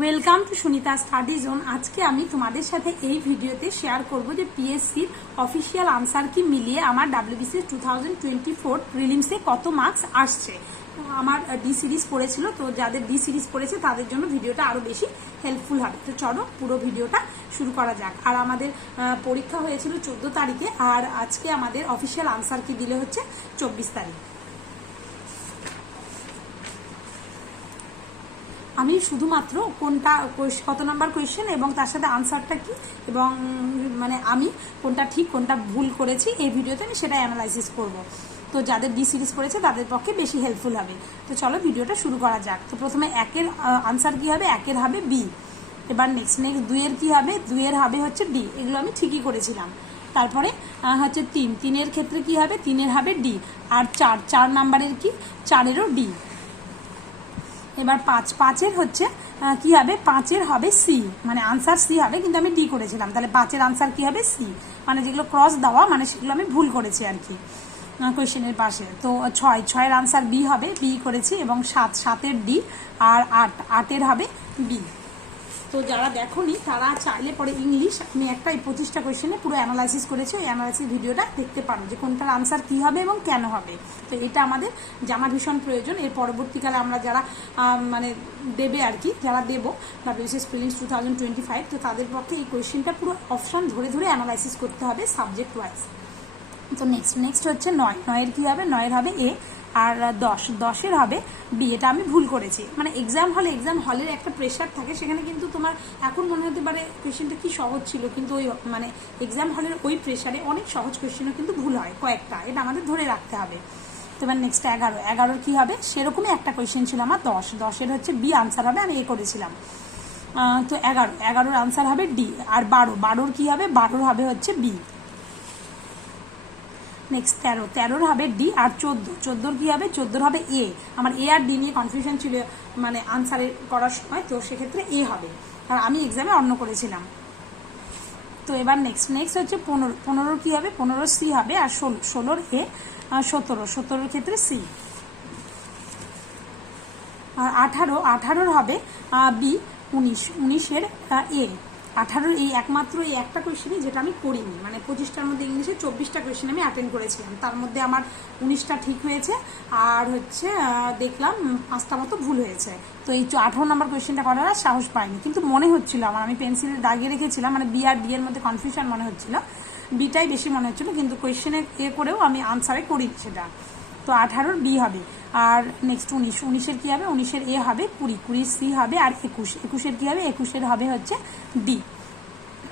Welcome to Sunita study zone. আজকে আমি তোমাদের সাথে এই ভিডিওতে শেয়ার করব যে পিএসসির অফিসিয়াল আনসার কি মিলিয়ে আমার ডাব্লিউবিসি 2024 প্রিলিমসে কত মার্কস আসছে। আমার ডি সিরিজ পড়েছিল, তো যাদের ডি সিরিজ পড়েছে তাদের জন্য ভিডিওটা আরও বেশি হেল্পফুল হবে। তো চলো পুরো ভিডিওটা শুরু করা যাক। আর আমাদের পরীক্ষা হয়েছিল 14 তারিখে, আর আজকে আমাদের অফিসিয়াল আনসার কি দিলে হচ্ছে 24 তারিখ। আমি শুধুমাত্র কোনটা কত নাম্বার কোয়েশ্চেন এবং তার সাথে আনসারটা কি এবং মানে আমি কোনটা ঠিক কোনটা ভুল করেছি এই ভিডিওতে আমি সেটা অ্যানালাইসিস করব। তো যাদের ডি সিরিজ পড়েছে তাদের পক্ষে বেশি হেল্পফুল হবে। তো চলো ভিডিওটা শুরু করা যাক। তো প্রথমে একের আনসার কি হবে, একের হবে বি। এবার নেক্সট দুইয়ের কি হবে, দুইয়ের হবে হচ্ছে ডি। এগুলো আমি ঠিকই করেছিলাম। তারপরে হচ্ছে তিনের ক্ষেত্রে কি হবে, তিনের হবে ডি। আর চার নাম্বারের কি, চারেরও ডি। এবার পাঁচের হচ্ছে কি হবে, পাঁচের হবে সি, মানে আনসার সি হবে, কিন্তু আমি ডি করেছিলাম। তাহলে পাঁচের আনসার কি হবে, সি। মানে যেগুলো ক্রস দেওয়া মানে সেগুলো আমি ভুল করেছি আর কি কোয়েশ্চেনের পাশে। তো ছয়ের আনসার বি হবে, বি করেছি, এবং সাতের ডি। আর আটের হবে বি। তো যারা দেখোনি তারা চাইলে পরে ইংলিশ আমি একটা 25টা কোয়েশ্চেনে পুরো অ্যানালাইসিস করেছি, ওই অ্যানালাইসিস ভিডিওটা দেখতে পারো যে কোনটার আনসার কী হবে এবং কেন হবে। তো এটা আমাদের জানা ভীষণ প্রয়োজন। এর পরবর্তীকালে আমরা যারা মানে দেবে আর কি, যারা দেবো ডাব্লিউবিসিএস প্রিলিমস 2025, তো তাদের পক্ষে এই কোয়েশ্চেনটা পুরো অপশান ধরে ধরে অ্যানালাইসিস করতে হবে সাবজেক্ট ওয়াইজ। তো নেক্সট হচ্ছে নয়ের কী হবে, নয়ের হবে এ। আর দশের হবে বি। এটা আমি ভুল করেছি, মানে এক্সাম হলের একটা প্রেশার থাকে, সেখানে কিন্তু তোমার এখন মনে হতে পারে কোয়েশ্চেনটা কি সহজ ছিল, কিন্তু ওই মানে এক্সাম হলের ওই প্রেশারে অনেক সহজ কোয়েশ্চেনও কিন্তু ভুল হয় কয়েকটা, এটা আমাদের ধরে রাখতে হবে। তো এবার নেক্সট এগারোর কী হবে, সেরকমই একটা কোয়েশ্চেন ছিল আমার দশের হচ্ছে বি আনসার হবে, আমি এ করেছিলাম। তো এগারোর আনসার হবে ডি। আর বারোর কী হবে, বারোর হবে হচ্ছে বি। নেক্সট তেরোর হবে ডি। আর চোদ্দোর কী হবে, চোদ্দোর হবে এ। আমার এ আর ডি নিয়ে কনফিউশন ছিল মানে আনসারে করার সময়, তো সেক্ষেত্রে এ হবে, আর আমি এক্সামে অন্য করেছিলাম। তো এবার নেক্সট হচ্ছে পনেরোর কী হবে, পনেরোর সি হবে। আর ষোলোর এ। সতেরোর ক্ষেত্রে সি। আর আঠারোর হবে বি। উনিশের এ। 18 এই একমাত্র এই একটা কোয়েশ্চেনই যেটা আমি করিনি, মানে 25টার মধ্যে ইংলিশে 24টা কোয়েশ্চেন আমি অ্যাটেন্ড করেছিলাম, তার মধ্যে আমার 19টা ঠিক হয়েছে, আর হচ্ছে দেখলাম 5টা মতো ভুল হয়েছে। তো এই 18 নম্বর কোয়েশ্চেনটা করার আর সাহস পাইনি, কিন্তু মনে হচ্ছিল আমার, আমি পেন্সিলে দাগিয়ে রেখেছিলাম, মানে বি আর ডি এর মধ্যে কনফিউশন মনে হচ্ছিল, বিটাই বেশি মনে হচ্ছিল, কিন্তু কোয়েশ্চেনে এ করেও আমি আনসারে করিনি সেটা। তো 18-র বি হবে। আর নেক্সট উনিশের কী হবে, উনিশের এ হবে, কুড়ির সি হবে। আর একুশের কী হবে, একুশের হবে হচ্ছে ডি।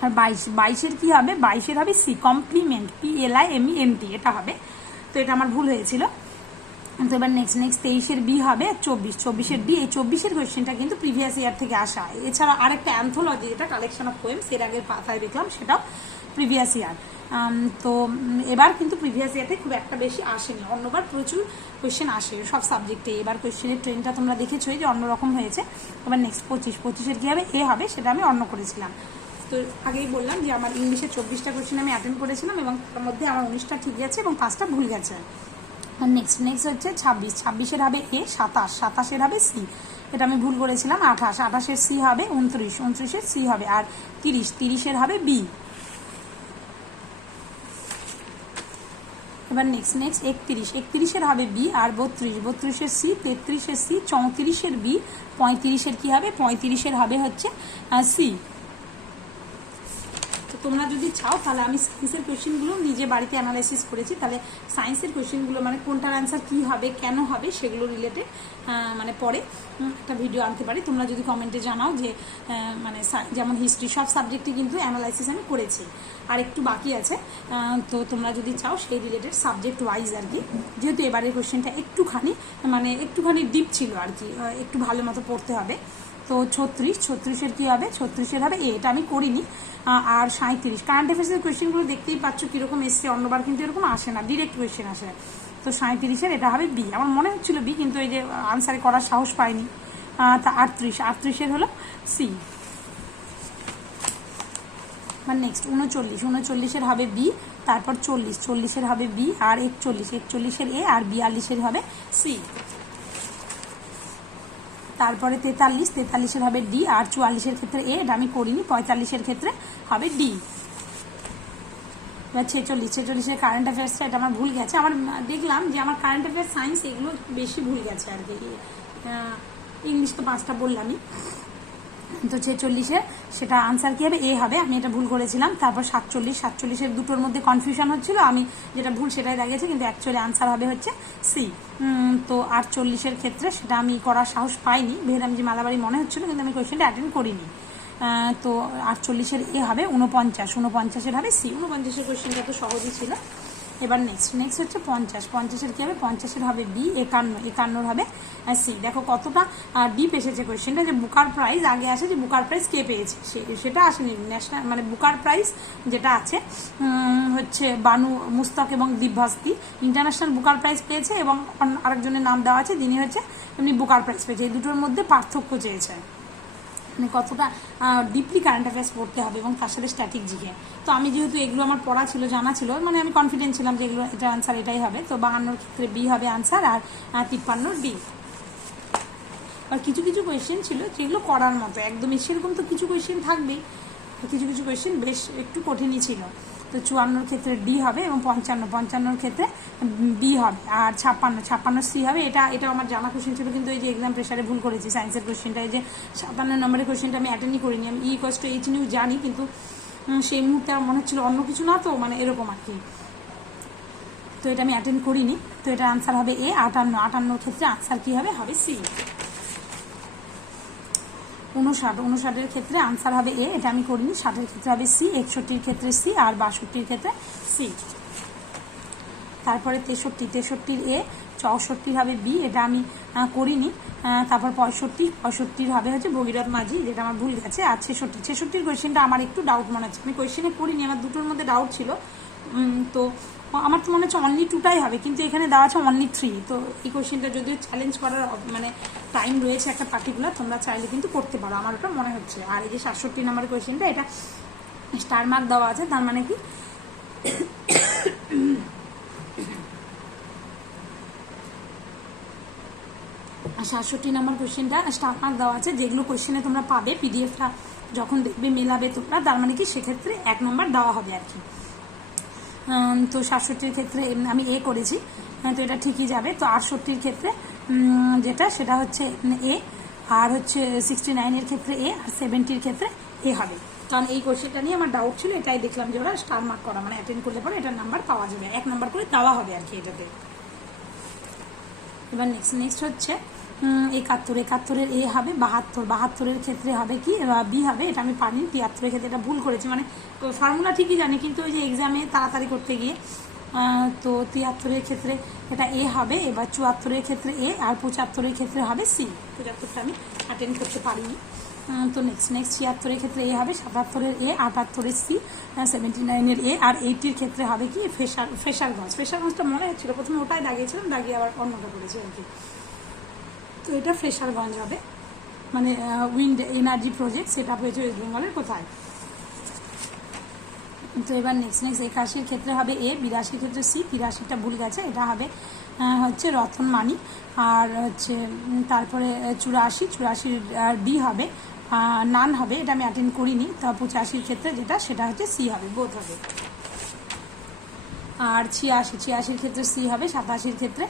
আর বাইশের কী হবে, বাইশের হবে সি, কমপ্লিমেন্ট, PLIMENT এটা হবে। তো এটা আমার ভুল হয়েছিল। তো এবার নেক্সট 23-এর বি হবে, চব্বিশের ডি। এই 24-এর কোয়েশ্চেনটা কিন্তু প্রিভিয়াস ইয়ার থেকে আসা। এছাড়া আরেকটা অ্যান্থোলজি, এটা কালেকশন অফ পোয়েমস, এর আগের পাতায় দেখলাম, সেটাও প্রিভিয়াস ইয়ার। তো এবার কিন্তু প্রিভিয়াস ইয়ারতে খুব একটা বেশি আসেনি, অন্যবার প্রচুর কোয়েশ্চেন আসে সব সাবজেক্টে। এবার কোয়েশ্চেনের ট্রেনটা তোমরা দেখেছোই যে অন্যরকম হয়েছে। এবার নেক্সট 25-এর কী হবে, এ হবে, সেটা আমি অন্য করেছিলাম। তো আগেই বললাম যে আমার ইংলিশে 24টা কোয়েশ্চেন আমি অ্যাটেন্ড করেছিলাম, এবং তার মধ্যে আমার 19টা ঠিক গেছে এবং 5টা ভুল গেছে। আর নেক্সট হচ্ছে 26-এর হবে এ। 27-এর হবে সি, এটা আমি ভুল করেছিলাম। 28-এর সি হবে। 29-এর সি হবে। আর 30-এর হবে বি। এবার নেক্সট 31-এর হবে বি। আর 32-এর সি, 33-এর সি, 34-এর বি, 35-এর কী হবে, 35-এর হবে হচ্ছে সি। তো তোমরা যদি চাও তাহলে আমি সায়েন্সের কোয়েশ্চেনগুলো নিজে বাড়িতে অ্যানালাইসিস করেছি, তাহলে সায়েন্সের কোয়েশ্চেনগুলো মানে কোনটার অ্যান্সার কী হবে, কেন হবে, সেগুলো রিলেটেড মানে পরে একটা ভিডিও আনতে পারি। তোমরা যদি কমেন্টে জানাও যে মানে যেমন হিস্ট্রি, সব সাবজেক্টে কিন্তু অ্যানালাইসিস আমি করেছি, আর একটু বাকি আছে। তো তোমরা যদি চাও সেই রিলেটেড সাবজেক্ট ওয়াইজ আর কি, যেহেতু এবারের কোয়েশ্চেনটা একটুখানি ডিপ ছিল আর কি, একটু ভালো মতো পড়তে হবে। তো 36-এর কী হবে, 36-এর হবে এ, এটা আমি করিনি। আর 37 কারেন্ট অ্যাফেয়ার্সের কোয়েশ্চেনগুলো দেখতেই পাচ্ছ কীরকম এসছে, অন্যবার কিন্তু এরকম আসে না, ডিরেক্ট কোয়েশ্চেন আসে। তো 37-এর এটা হবে বি। আমার মনে হচ্ছিল বি, কিন্তু এই যে আনসারে করার সাহস পাইনি। তা 38-এর হলো সি। মানে নেক্সট 39-এর হবে বি। তারপর 40-এর হবে বি। আর 41-এর এ। আর 42-এর হবে সি। তারপরে 43-43-এর হবে ডি, আর 44-এর ক্ষেত্রে এ, এটা আমি করিনি। 45-এর ক্ষেত্রে হবে ডি। এবার 46-এর কারেন্ট অ্যাফেয়ার্সটা, এটা আমার ভুল গেছে। আমার দেখলাম যে আমার কারেন্ট অ্যাফেয়ার্স, সায়েন্স এগুলো বেশি ভুল গেছে আর কি। ইংলিশ তো 5টা বললামই। তো 46-এর সেটা আনসার কী হবে, এ হবে, আমি এটা ভুল করেছিলাম। তারপর 47-এর দুটোর মধ্যে কনফিউশন হচ্ছিল, আমি যেটা ভুল সেটাই দেখিয়েছি, কিন্তু অ্যাকচুয়ালি আনসার হবে হচ্ছে সি। তো 48-এর ক্ষেত্রে সেটা আমি করার সাহস পাইনি, বেহরামজি মালাবাড়ি মনে হচ্ছিলো, কিন্তু আমি কোয়েশ্চেনটা অ্যাটেন্ড করিনি। তো 48-এর এ হবে 49-এর হবে সি। 49-এর কোয়েশ্চেনটা তো সহজই ছিল। এবার নেক্সট হচ্ছে 50-এর কী হবে, 50-এর হবে বি। 51-এর হবে সি। দেখো কতটা ডিপ এসেছে কোয়েশ্চেনটা, যে বুকার প্রাইজ আগে আসে, যে বুকার প্রাইজ কে পেয়েছে সেটা আসেনি। ন্যাশনাল মানে বুকার প্রাইজ যেটা আছে হচ্ছে বানু মুস্তাক এবং দিব্যাস্তি, ইন্টারন্যাশনাল বুকার প্রাইজ পেয়েছে, এবং আরেকজনের নাম দেওয়া আছে যিনি হচ্ছে এমনি বুকার প্রাইজ পেয়েছে। এই দুটোর মধ্যে পার্থক্য চেয়েছে, মানে কতটা ডিপলি কারেন্ট অ্যাফেয়ার্স পড়তে হবে এবং তার সাথে স্ট্যাটিক জিকে। তো আমি যেহেতু এগুলো আমার পড়া ছিল, জানা ছিল, মানে আমি কনফিডেন্ট ছিলাম যে এগুলো, এটা আনসার এটাই হবে। তো 52-এর ক্ষেত্রে বি হবে আনসার, আর 53-এর ডি। আর কিছু কোয়েশ্চেন ছিল যেগুলো করার মতো একদমই, সেরকম তো কিছু কোয়েশ্চেন থাকবেই, কিছু কোয়েশ্চেন বেশ একটু কঠিনই ছিল। তো 54-এর ক্ষেত্রে ডি হবে, এবং 55-এর ক্ষেত্রে বি হবে, আর 56 সি হবে। এটা আমার জানা কোয়েশ্চেন ছিল, কিন্তু এই যে এক্সাম প্রেশারে ভুল করেছি সায়েন্সের কোয়েশ্চেনটা। এই যে 57 নম্বরের কোয়েশ্চেনটা আমি অ্যাটেন্ডই করিনি। আমি E=H নিউ জানি, কিন্তু সেই মুহূর্তে আমার মনে হচ্ছিল অন্য কিছু না, তো মানে এরকম আর কি। তো এটা আমি অ্যাটেন্ড করিনি। তো এটা আনসার হবে এ। 58-এর ক্ষেত্রে আনসার কী হবে, সি। 59-এর ক্ষেত্রে আনসার হবে এ, এটা আমি করিনি। 60-এর ক্ষেত্রে হবে সি। 61-এর ক্ষেত্রে সি, আর 62-এর ক্ষেত্রে সি। তারপরে 63-এর এ, 64-এর হবে বি, এটা আমি করিনি। তারপর 65-এর হবে হচ্ছে ভগীরথ মাঝি, যেটা আমার ভুল গেছে। আর 66-এর কোয়েশ্চেনটা আমার একটু ডাউট মনে হচ্ছে, আমি কোয়েশ্চেনে করিনি, আমার দুটোর মধ্যে ডাউট ছিল। তো আমার তো মনে হচ্ছে অনলি 2টাই হবে, কিন্তু এখানে দেওয়া আছে অনলি 3। তো এই কোয়েশ্চেনটা যদিও চ্যালেঞ্জ করার মানে টাইম রয়েছে একটা পার্টিকুলার, তোমরা চাইলে কিন্তু করতে পারো, আমার ওটা মনে হচ্ছে। আর এই যে 67 নম্বরের কোয়েশ্চেনটা, এটা স্টার মার্ক দেওয়া আছে, তার মানে কি 67 নম্বর কোয়েশ্চেনটা স্টার মার্ক দেওয়া আছে। যেগুলো কোয়েশ্চেনে তোমরা পাবে পিডিএফটা যখন দেখবে মেলাবে তোমরা, তার মানে কি সেক্ষেত্রে 1 নম্বর দেওয়া হবে আর কি। তো 67-এর ক্ষেত্রে আমি এ করেছি, তো এটা ঠিকই যাবে। তো 68-এর ক্ষেত্রে সেটা হচ্ছে এ, আর হচ্ছে 69-এর ক্ষেত্রে এ, আর 70-এর ক্ষেত্রে এ হবে। কারণ এই কোয়েশ্চেনটা নিয়ে আমার ডাউট ছিল, এটাই দেখলাম যে ওরা স্টার মার্ক করা, মানে অ্যাটেন্ড করলে পরে এটার নাম্বার পাওয়া যাবে, 1 নম্বর করে দেওয়া হবে আর কি এটাতে। এবার নেক্সট হচ্ছে 71-এর এ হবে 72-এর ক্ষেত্রে হবে কি বি হবে, এটা আমি পারিনি। 73-এর ক্ষেত্রে এটা ভুল করেছি, মানে ফর্মুলা ঠিকই জানি, কিন্তু ওই যে এক্সামে তাড়াতাড়ি করতে গিয়ে। তো 73-এর ক্ষেত্রে এটা এ হবে। এবার 74-এর ক্ষেত্রে এ, আর 75-এর ক্ষেত্রে হবে সি। 75টা আমি অ্যাটেন্ড করতে পারিনি। তো নেক্সট 76-এর ক্ষেত্রে এ হবে, 77-এর এ, 78-এর সি, 79-এর এ, আর 80-এর ক্ষেত্রে হবে কি ফ্রেশারগঞ্জটা মনে হচ্ছিল প্রথমে, ওটাই দাগিয়েছিলাম, দাগিয়ে আবার অন্যটা করেছি আর কি। তো এটা ফ্রেশারগঞ্জ হবে, মানে wind energy project set up হয়েছে ওয়েস্ট বেঙ্গলের কোথায়। তো এবার নেক্সট 81-এর ক্ষেত্রে হবে এ, 82-এর ক্ষেত্রে সি, 83-টা ভুল গেছে, এটা হবে হচ্ছে রতন মানি। আর হচ্ছে তারপরে 84 ডি হবে, নান হবে, এটা আমি অ্যাটেন্ড করিনি। তো 85-এর ক্ষেত্রে সেটা হচ্ছে সি হবে, বোথ হবে। আর 86-এর ক্ষেত্রে সি হবে, 87-এর ক্ষেত্রে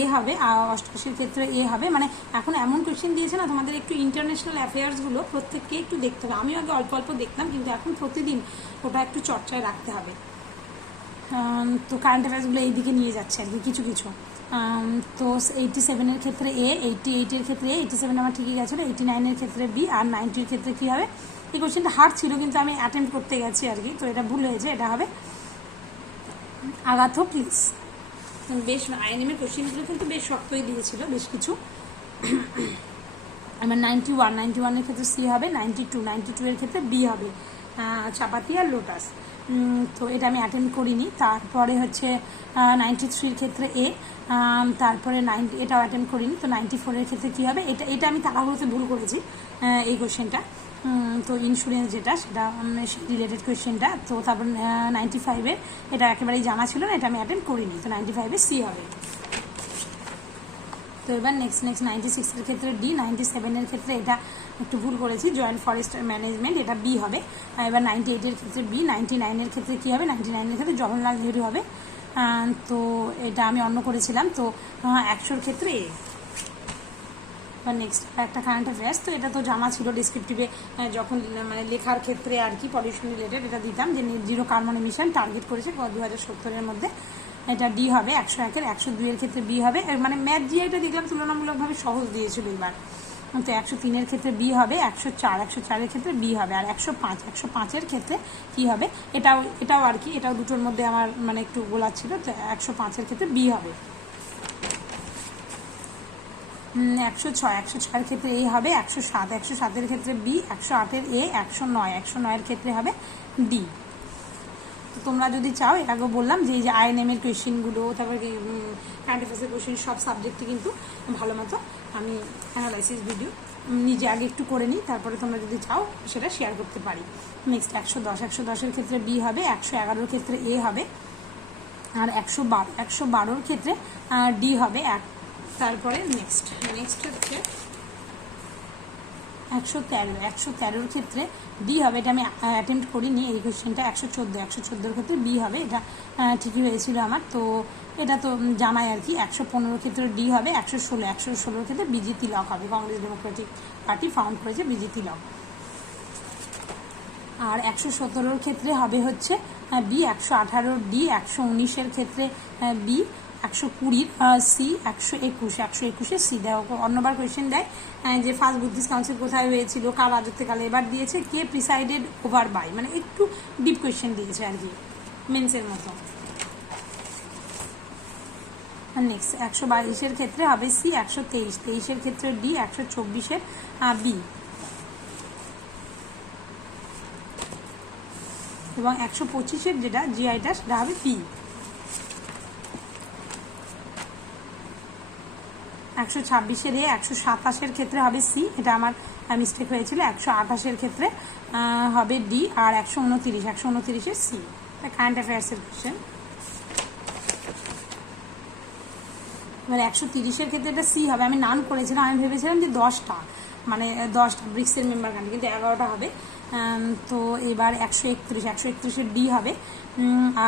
এ হবে, আর 88-এর ক্ষেত্রে এ হবে। মানে এখন এমন কোয়েশ্চেন দিয়েছে না, তোমাদের একটু ইন্টারন্যাশনাল অ্যাফেয়ার্সগুলো প্রত্যেককে একটু দেখতে হবে। আমিও আগে অল্প দেখতাম, কিন্তু এখন প্রতিদিন ওটা একটু চর্চায় রাখতে হবে। তো কারেন্ট অ্যাফেয়ার্সগুলো এইদিকে নিয়ে যাচ্ছে আর কি কিছু। তো 87-এর ক্ষেত্রে এ, 88-এর ক্ষেত্রে এ, 87 আমার ঠিকই গেছিলো, 89-এর ক্ষেত্রে বি, আর 90-এর ক্ষেত্রে কী হবে। এই কোয়েশ্চেনটা হার্ড ছিল, কিন্তু আমি অ্যাটেম্প্ট করতে গেছি আর কি, তো এটা ভুল হয়েছে, এটা হবে আগাথো প্লিজ। বেশ আইএনএমের কোয়েশ্চেনগুলো কিন্তু বেশ শক্তই দিয়েছিল বেশ কিছু। এবার 91-এর ক্ষেত্রে সি হবে, 92-এর ক্ষেত্রে বি হবে, চাপাতি আর লোটাস। তো এটা আমি অ্যাটেন্ড করিনি। তারপরে হচ্ছে 93-এর ক্ষেত্রে এ, তারপরে এটাও অ্যাটেন্ড করিনি। তো 94-এর ক্ষেত্রে কী হবে, এটা আমি তাড়াহুড়োতে ভুল করেছি এই কোয়েশ্চেনটা। তো ইন্স্যুরেন্স সেটা রিলেটেড কোয়েশ্চেনটা। তো তারপর 95-এর এটা একেবারেই জানা ছিল না, এটা আমি অ্যাটেন্ড করিনি। তো 95-এ সি হবে। তো এবার নেক্সট 96-এর ক্ষেত্রে ডি, 97-এর ক্ষেত্রে এটা একটু ভুল করেছি, জয়েন্ট ফরেস্ট ম্যানেজমেন্ট, এটা বি হবে। এবার 98-এর ক্ষেত্রে বি, 99-এর ক্ষেত্রে কী হবে, 99-এর ক্ষেত্রে জওহরলাল নেহরু হবে। তো এটা আমি অন্য করেছিলাম, তো 100-র ক্ষেত্রে এ। এবার নেক্সট একটা কারেন্ট অ্যাফেয়ার্স, তো এটা তো জানা ছিল ডিসক্রিপটিভে যখন মানে লেখার ক্ষেত্রে আর কি পলিউশন রিলেটেড এটা দিতাম যে net zero carbon emission target করেছে 2070-এর মধ্যে, এটা ডি হবে। 101-এর, 102-এর ক্ষেত্রে বি হবে। মানে ম্যাথ জিআইটা দেখলাম তুলনামূলকভাবে সহজ দিয়েছিল এবার, তো 103-এর ক্ষেত্রে বি হবে। 104-এর ক্ষেত্রে বি হবে। আর 105-এর ক্ষেত্রে কি হবে, এটাও আর কি, এটাও দুটোর মধ্যে আমার মানে একটু গোলা ছিল, তো 105-এর ক্ষেত্রে বি হবে। 106-এর ক্ষেত্রে এ হবে। 107-এর ক্ষেত্রে বি, 108-এর এ, 109-এর ক্ষেত্রে হবে ডি। তো তোমরা যদি চাও, এর আগেও বললাম যে এই যে আইএনএমের কোয়েশ্চেনগুলো, তারপরে কারেন্ট অ্যাফেয়ার্সের কোয়েশ্চেন সব সাবজেক্টে কিন্তু ভালো মতো আমি অ্যানালাইসিস ভিডিও নিজে আগে একটু করে নিই, তারপরে তোমরা যদি চাও সেটা শেয়ার করতে পারি। নেক্সট 110-এর ক্ষেত্রে বি হবে। 111-এর ক্ষেত্রে এ হবে। আর 112-এর ক্ষেত্রে ডি হবে। তারপরে নেক্সট হচ্ছে 113-এর ক্ষেত্রে ডি হবে। এটা আমি অ্যাটেম্প্ট করিনি এই কোয়েশ্চেনটা। 114-এর ক্ষেত্রে বি হবে, এটা ঠিকই হয়েছিল আমার, তো এটা তো জানাই আর কি। 115-এর ক্ষেত্রে ডি হবে। 116-এর ক্ষেত্রে বিজি তিলক হবে, কংগ্রেস ডেমোক্রেটিক পার্টি ফাউন্ড করেছে বিজি তিলক। আর 117-এর ক্ষেত্রে হবে হচ্ছে বি। 118-এর ডি, 119-এর ক্ষেত্রে বি, 120-র সি, 121-এর সি। দেখো অন্যবার কোয়েশ্চেন দেয় যে ফার্স্ট বুদ্ধিস্ট কাউন্সিল কোথায় হয়েছিল, কার রাজত্বকালে, এবার দিয়েছে কে প্রিসাইডেড ওভার বাই, মানে একটু ডিপ কোয়েশ্চেন দিয়েছে আর কি, মেন্সের মতো। নেক্সট 122-এর ক্ষেত্রে হবে সি। 123-এর ক্ষেত্রে ডি, 124-এর বি, এবং 125-এর যেটা জিআইটা সেটা হবে পি। 126-এর এ, 127-এর ক্ষেত্রে হবে সি, এটা আমার মিস্টেক হয়েছিল। 128-এর ক্ষেত্রে হবে ডি, আর 129-এর সি। কারেন্ট অ্যাফেয়ার্সের কোয়েশ্চেন। এবার 130-এর ক্ষেত্রে এটা সি হবে। আমি নান করেছিলাম, আমি ভেবেছিলাম যে 10টা, মানে 10টা ব্রিক্সের মেম্বার কান্ট্রি, কিন্তু 11টা হবে। তো এবার 131-এর ডি হবে।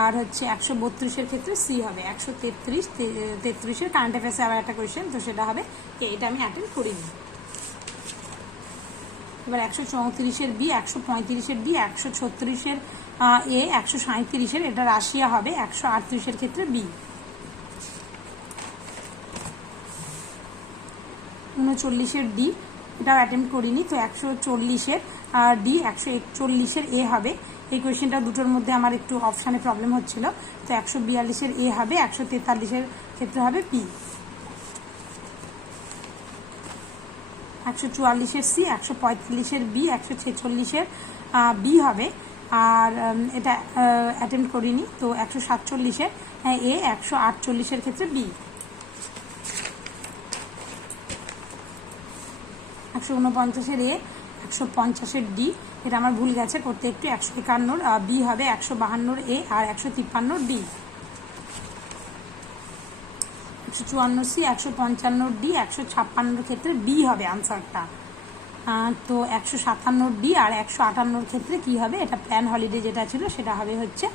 আর হচ্ছে 132-এর ক্ষেত্রে সি হবে। 133-এর কারেন্ট অ্যাফেয়ার্সে আবার একটা কোয়েশ্চেন, তো সেটা হবে এটা আমি অ্যাটেন্ড করিনি। এবার 134-এর বি, 135-এর ডি, 136-এর এ, 137-এর এটা রাশিয়া হবে। 138-এর ক্ষেত্রে বি। 39-এর ডি, এটাও অ্যাটেম্প্ট করিনি, তো 140-এর ডি, 141-এর এ হবে। এই কোয়েশ্চেনটা দুটোর মধ্যে আমার একটু অপশানে প্রবলেম হচ্ছিল, তো 142-এর এ হবে। 143-এর ক্ষেত্রে হবে পি। 144-এর সি, 145-এর বি, 146-এর বি হবে। আর এটা অ্যাটেম্প্ট করিনি, তো 147-এর এ, 148-এর ক্ষেত্রে বি। 149-এর এ, 150-এর ডি, এটা আমার ভুল গেছে করতে একটু। 151-এর বি হবে। 152-এর এ, আর 153-এর ডি। 154 সি, 155 ডি, 156-এর ক্ষেত্রে বি হবে আনসারটা। তো 157 ডি আর 158-এর ক্ষেত্রে কি হবে, এটা প্ল্যান হলিডে যেটা ছিল সেটা হবে হচ্ছে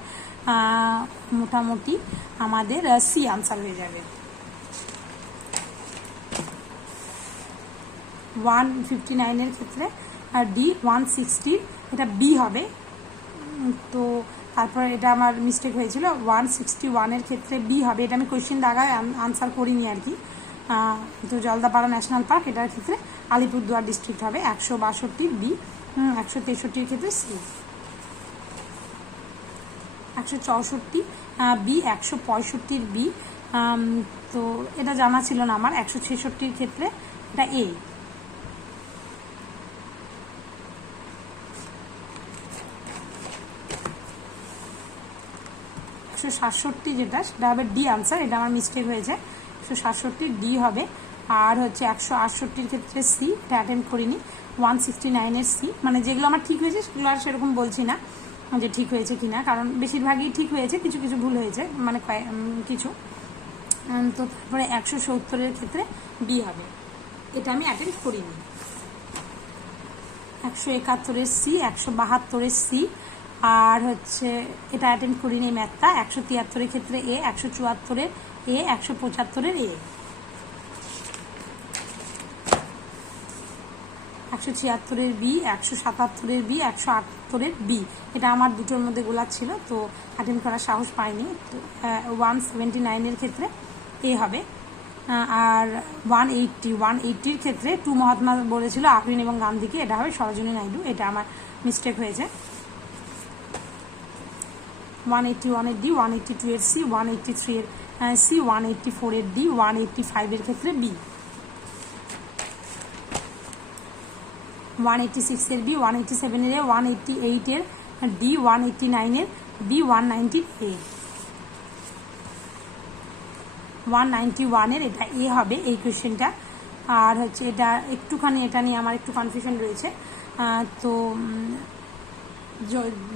মোটামুটি আমাদের সি আনসার হয়ে যাবে। 159-এর ক্ষেত্রে ডি, 160 এটা বি হবে। তো তারপর এটা আমার মিস্টেক হয়েছিল, 161-এর ক্ষেত্রে বি হবে। এটা আমি কোয়েশ্চেন দাগায় আনসার করিনি আর কি। তো জলদাপাড়া ন্যাশনাল পার্ক, এটার ক্ষেত্রে আলিপুরদুয়ার ডিস্ট্রিক্ট হবে। 162 বি, 163-এর ক্ষেত্রে সি। 164 বি, 165 বি, তো এটা জানা ছিল না আমার। 166-এর ক্ষেত্রে এটা এ। 167 যেটা সেটা হবে ডি আনসার, এটা আমার মিস্টেক হয়েছে। 167 ডি হবে। আর হচ্ছে 168-এর ক্ষেত্রে সি, এটা অ্যাটেম্প করিনি। 169-এর সি, মানে যেগুলো আমার ঠিক হয়েছে সেগুলো আর সেরকম বলছি না যে ঠিক হয়েছে কিনা, কারণ বেশিরভাগই ঠিক হয়েছে, কিছু কিছু ভুল হয়েছে, মানে কিছু। তো তারপরে 170-এর ক্ষেত্রে বি হবে, এটা আমি অ্যাটেন্ড করিনি। 171-এর সি, 172-এর সি, আর হচ্ছে এটা অ্যাটেন্ড করিনি ম্যাথটা। 173-এর ক্ষেত্রে এ, 174-এর এ, 175-এর এ, 176-এর বি, 177-এর বি, 178-এর বি। এটা আমার দুটোর মধ্যে গোলা ছিল, তো অ্যাটেন্ড করার সাহস পাইনি। তো 179-এর ক্ষেত্রে এ হবে। আর 180-র ক্ষেত্রে টু মহাত্মা বলেছিল আফরিন এবং গান্ধীকে, এটা হবে সরোজিনী নাইডু। এটা আমার মিস্টেক হয়েছে। 181-এর ডি, 182-এর সি, 183-এর সি, 184-এর ডি, 185-এর ক্ষেত্রে বি, 186-এর বি, 187-এর এ, 188-এর ডি, 189-এর বি, 190-এর এ, 191-এর এটা এ হবে এই কোয়েশ্চেনটা। আর হচ্ছে এটা একটুখানি, এটা নিয়ে আমার একটু কনফিউশন রয়েছে। তো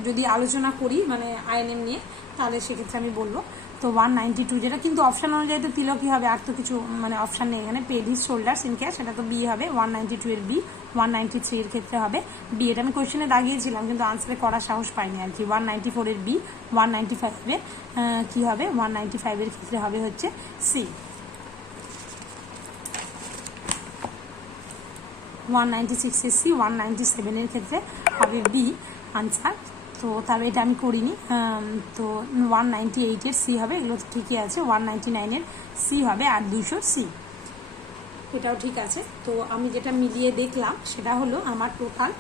যদি আলোচনা করি মানে আইএনএম নিয়ে, তাহলে সেক্ষেত্রে আমি বলবো। তো 192 যেটা কিন্তু অপশান অনুযায়ী তো তিলকই হবে, আর তো কিছু মানে অপশান নেই এখানে। Paid his shoulders in cash, এটা তো বি হবে। 192-এর বি, 193-এর ক্ষেত্রে হবে বি। এটা আমি কোয়েশ্চেনে দাগিয়েছিলাম কিন্তু আনসারে করার সাহস পাইনি আর কি। 194-এর বি, 195-এর কি হবে, 195-এর ক্ষেত্রে হবে হচ্ছে সি। 196-এর সি, 197-এর ক্ষেত্রে হবে বি আনসার। তো তাহলে এটা আমি করিনি। তো 198-এর সি হবে, এগুলো ঠিকই আছে। 199-এর সি হবে, আর 200 সি, এটাও ঠিক আছে। তো আমি যেটা মিলিয়ে দেখলাম সেটা হলো আমার টোটাল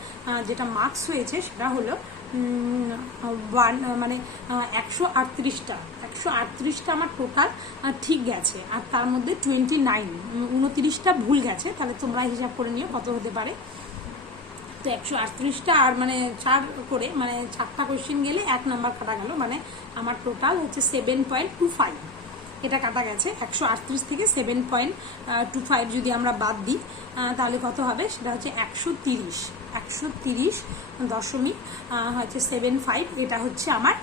যেটা মার্কস হয়েছে সেটা হলো মানে 138টা আমার টোটাল ঠিক গেছে, আর তার মধ্যে 29টা ভুল গেছে। তাহলে তোমরা হিসাব করে নিও কত হতে পারে। তো 138টা আর মানে 4 করে মানে 4টা কোয়েশ্চেন গেলে 1 নাম্বার কাটা গেল, মানে আমার টোটাল হচ্ছে 7.25 এটা কাটা গেছে। 138 থেকে 7.25 যদি আমরা বাদ দিই তাহলে কত হবে, সেটা হচ্ছে 130.75 এটা হচ্ছে আমার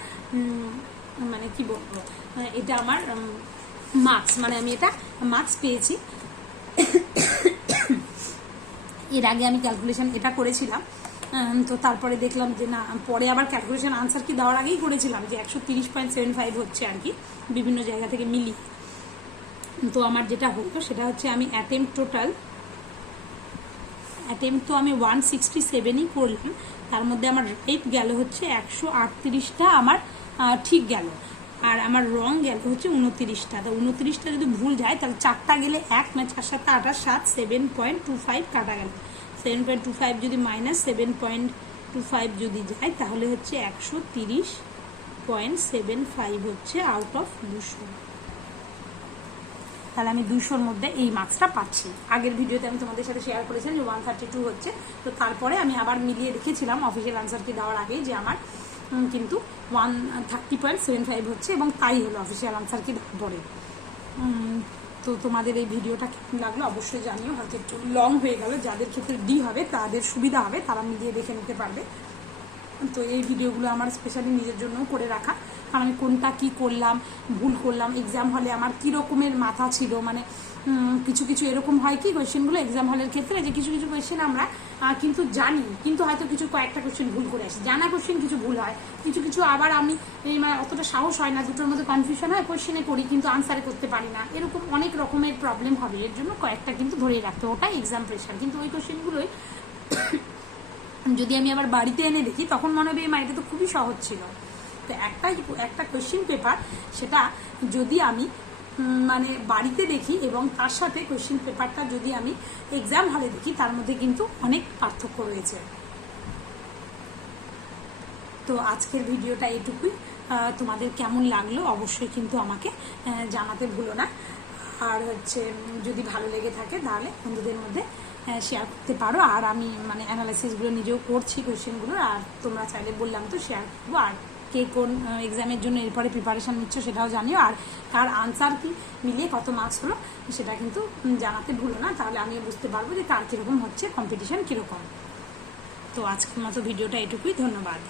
মানে কি বলবো, এটা আমার মার্কস, মানে আমি এটা মার্কস পেয়েছি। এর আগে আমি ক্যালকুলেশন এটা করেছিলাম, তো তারপরে দেখলাম যে না, পরে আবার ক্যালকুলেশন আনসার কি দেওয়ার আগেই করেছিলাম যে 130.75 হচ্ছে আর কি, বিভিন্ন জায়গা থেকে মিলিয়ে। তো আমার যেটা হতো সেটা হচ্ছে আমি অ্যাটেম্প তো আমি 167ই করলাম, তার মধ্যে আমার রাইট গেল হচ্ছে 138টা আমার ঠিক গেল, আর আমার রং গেল হচ্ছে 29টা। তো 29টা যদি ভুল যায় তাহলে 4টা গেলে 1, 4 7 28 7, 7.25 কাটা গেল। 7.25 যদি মাইনাস 7.25 যদি যায় তাহলে হচ্ছে 130.75 হচ্ছে আউট অফ 200। তাহলে আমি 200-র মধ্যে এই মার্কসটা পাচ্ছি। আগের ভিডিওতে আমি তোমাদের সাথে শেয়ার করেছিলাম যে 132 হচ্ছে। তো তারপরে আমি আবার মিলিয়ে রেখেছিলাম অফিসিয়াল আনসারটি দেওয়ার আগেই যে আমার কিন্তু 130.75 হচ্ছে, এবং তাই হলো অফিসিয়াল আনসার কি পরে। তো তোমাদের এই ভিডিওটা কেমন লাগলো অবশ্যই জানিও। হয়তো একটু লং হয়ে গেল, যাদের ক্ষেত্রে ডি হবে তাদের সুবিধা হবে, তারা মিলিয়ে দেখে নিতে পারবে। তো এই ভিডিওগুলো আমার স্পেশালি নিজের জন্যও করে রাখা, কারণ আমি কোনটা কী করলাম, ভুল করলাম, এক্সাম হলে আমার কী রকমের মাথা ছিল। মানে কিছু কিছু এরকম হয় কি কোয়েশ্চেনগুলো এক্সাম হলের ক্ষেত্রে, যে কিছু কিছু কোয়েশ্চেন আমরা কিন্তু জানি, কিন্তু হয়তো কয়েকটা কোয়েশ্চেন ভুল করে আসি, জানা কোয়েশ্চেন কিছু ভুল হয়, কিছু কিছু আবার আমি মানে অতটা সাহস হয় না, দুটোর মধ্যে কনফিউশন হয়, কোয়েশ্চেনে করি কিন্তু আনসারে করতে পারি না, এরকম অনেক রকমের প্রবলেম হবে। এর জন্য কয়েকটা কিন্তু ধরেই রাখতে, ওটাই এক্সাম প্রেশার। কিন্তু ওই কোয়েশ্চেনগুলোই যদি আমি আবার বাড়িতে এনে দেখি তখন মনে হবে এই এটা তো খুবই সহজ ছিল। তো একটা কোয়েশ্চেন পেপার, সেটা যদি আমি মানে বাড়িতে দেখি এবং তার সাথে কোয়েশ্চেন পেপারটা যদি আমি এক্সাম হলে দেখি, তার মধ্যে কিন্তু অনেক পার্থক্য রয়েছে। তো আজকের ভিডিওটা এটুকুই। তোমাদের কেমন লাগলো অবশ্যই কিন্তু আমাকে জানাতে ভুলো না। আর হচ্ছে যদি ভালো লেগে থাকে তাহলে বন্ধুদের মধ্যে শেয়ার করতে পারো। আর আমি মানে অ্যানালাইসিসগুলো নিজেও করছি কোয়েশ্চেনগুলোর, আর তোমরা চাইলে বললাম তো শেয়ার করবো। আর কে কোন এক্সামের জন্য এরপরে প্রিপারেশান নিচ্ছ সেটাও জানিও, আর কার আনসার কি মিলিয়ে কত মার্কস হলো সেটা কিন্তু জানাতে ভুলো না, তাহলে আমিও বুঝতে পারবো যে কার কীরকম হচ্ছে, কম্পিটিশান কীরকম। তো আজকের মতো ভিডিওটা এটুকুই, ধন্যবাদ।